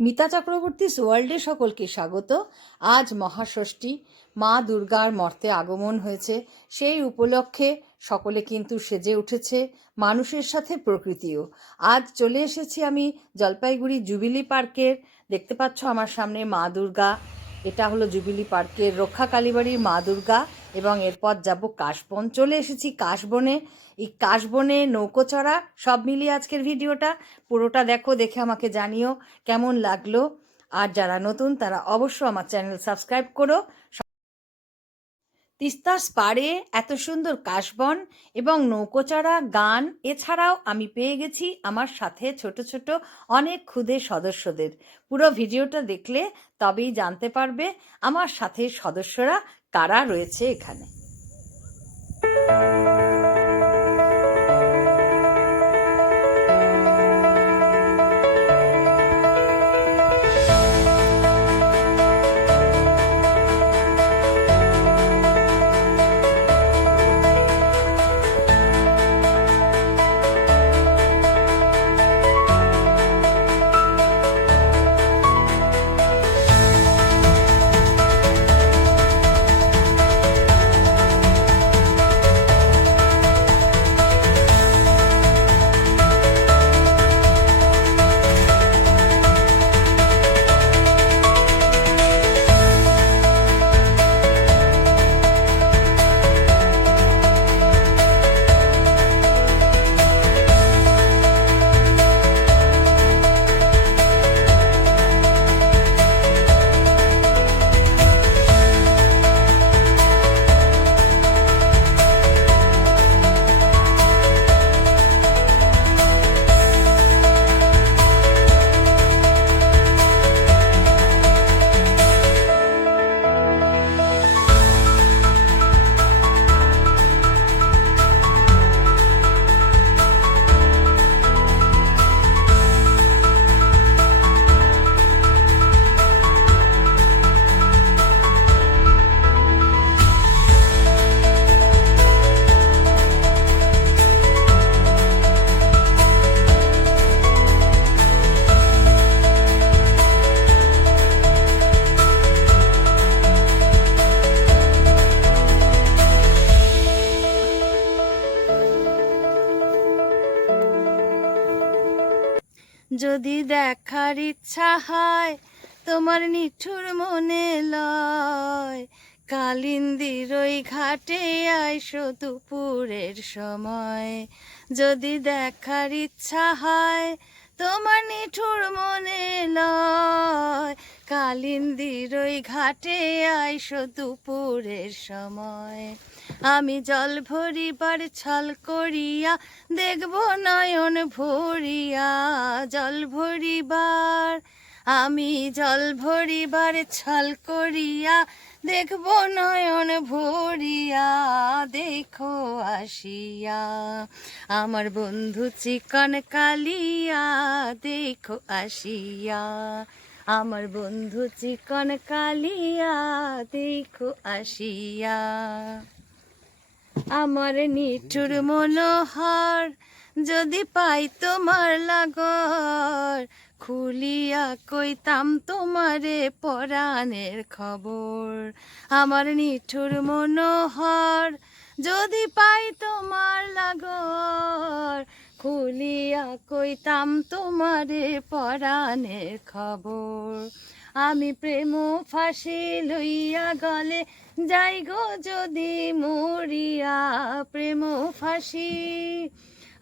মিতা চক্রবর্তী ওয়ার্ল্ডে সকলকে স্বাগত। আজ মহাষষ্ঠী, মা দুর্গার মর্তে আগমন হয়েছে। সেই উপলক্ষে সকলে কিন্তু সেজে উঠেছে মানুষের সাথে প্রকৃতিও। আজ চলে এসেছি আমি জলপাইগুড়ি জুবিলি পার্কের। দেখতে পাচ্ছ আমার সামনে মা দুর্গা। এটা হলো জুবিলি পার্কের রক্ষা কালীবাড়ির মা দুর্গা, এবং এরপর যাব কাশবন। চলে এসেছি কাশবনে। এই কাশবনে নৌকো চড়া, সব মিলিয়ে আজকের ভিডিওটা। পুরোটা দেখো, দেখে আমাকে জানিও কেমন লাগল। আর যারা নতুন, তারা অবশ্য আমার চ্যানেল সাবস্ক্রাইব করো। তিস্তার পারে এত সুন্দর কাশবন এবং নৌকোচারা, গান, এছাড়াও আমি পেয়ে গেছি আমার সাথে ছোট ছোট অনেক ক্ষুদে সদস্যদের। পুরো ভিডিওটা দেখলে তবেই জানতে পারবে আমার সাথে সদস্যরা কারা রয়েছে এখানে। যদি দেখার ইচ্ছা হয়, তোমার নিঠুর মনে লয়। কালিন্দির ওই ঘাটে আইসো দুপুরের সময়। যদি দেখার ইচ্ছা হয় তোমার নিঠুর মনে লয়। কালিন্দির ওই ঘাটে আইসো দুপুরের সময়। আমি জল ভরিবার ছল করিয়া দেখব নয়ন ভরিয়া জল ভরিবার আমি জল ভরিবার ছল করিয়া দেখব নয়ন ভরিয়া, দেখো আসিয়া। আমার বন্ধু চিকন কালিয়া, দেখো আসিয়া। আমার বন্ধু চিকন কালিয়া, দেখো আসিয়া। আমার নিঠুর মনোহর যদি পাই তোমার লাগর খুলিয়া কইতাম তোমারে পরাণের খবর। আমার নিঠুর মনোহর যদি পাই তোমার লাগর। খুলিয়া কইতাম তোমারে পরাণের খবর। আমি প্রেম ফাঁসি লইয়া গলে যাই গো যদি মরিয়া। প্রেম ফাঁসি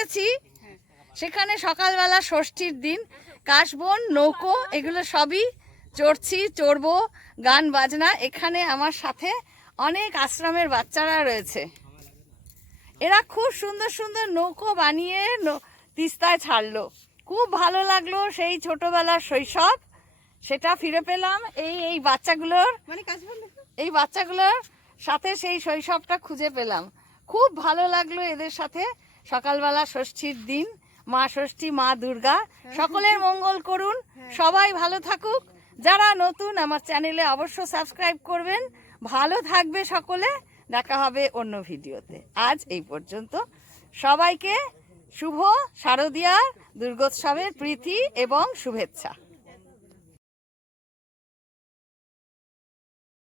এসেছি। সেখানে সকালবেলা ষষ্ঠীর দিন কাশবন নৌকো এগুলো সবই চড়ছি চড়বো গান বাজনা। এখানে আমার সাথে অনেক আশ্রমের বাচ্চারা রয়েছে। এরা খুব সুন্দর সুন্দর নৌকো বানিয়ে তিস্তায় ছাড়লো। খুব ভালো লাগল সেই ছোটবেলার শৈশব। সেটা ফিরে পেলাম এই এই বাচ্চাগুলোর মানে এই বাচ্চাগুলোর সাথে সেই শৈশবটা খুঁজে পেলাম। খুব ভালো লাগল এদের সাথে সকালবেলা ষষ্ঠীর দিন মা ষষ্ঠী মা দুর্গা সকলের মঙ্গল করুন সবাই ভালো থাকুক। যারা নতুন আমার চ্যানেলে অবশ্য সাবস্ক্রাইব করবেন। ভালো থাকবে সকলে। দেখা হবে অন্য ভিডিওতে। আজ এই পর্যন্ত। সবাইকে শুভ শারদীয়া দুর্গোৎসবের প্রীতি এবং শুভেচ্ছা।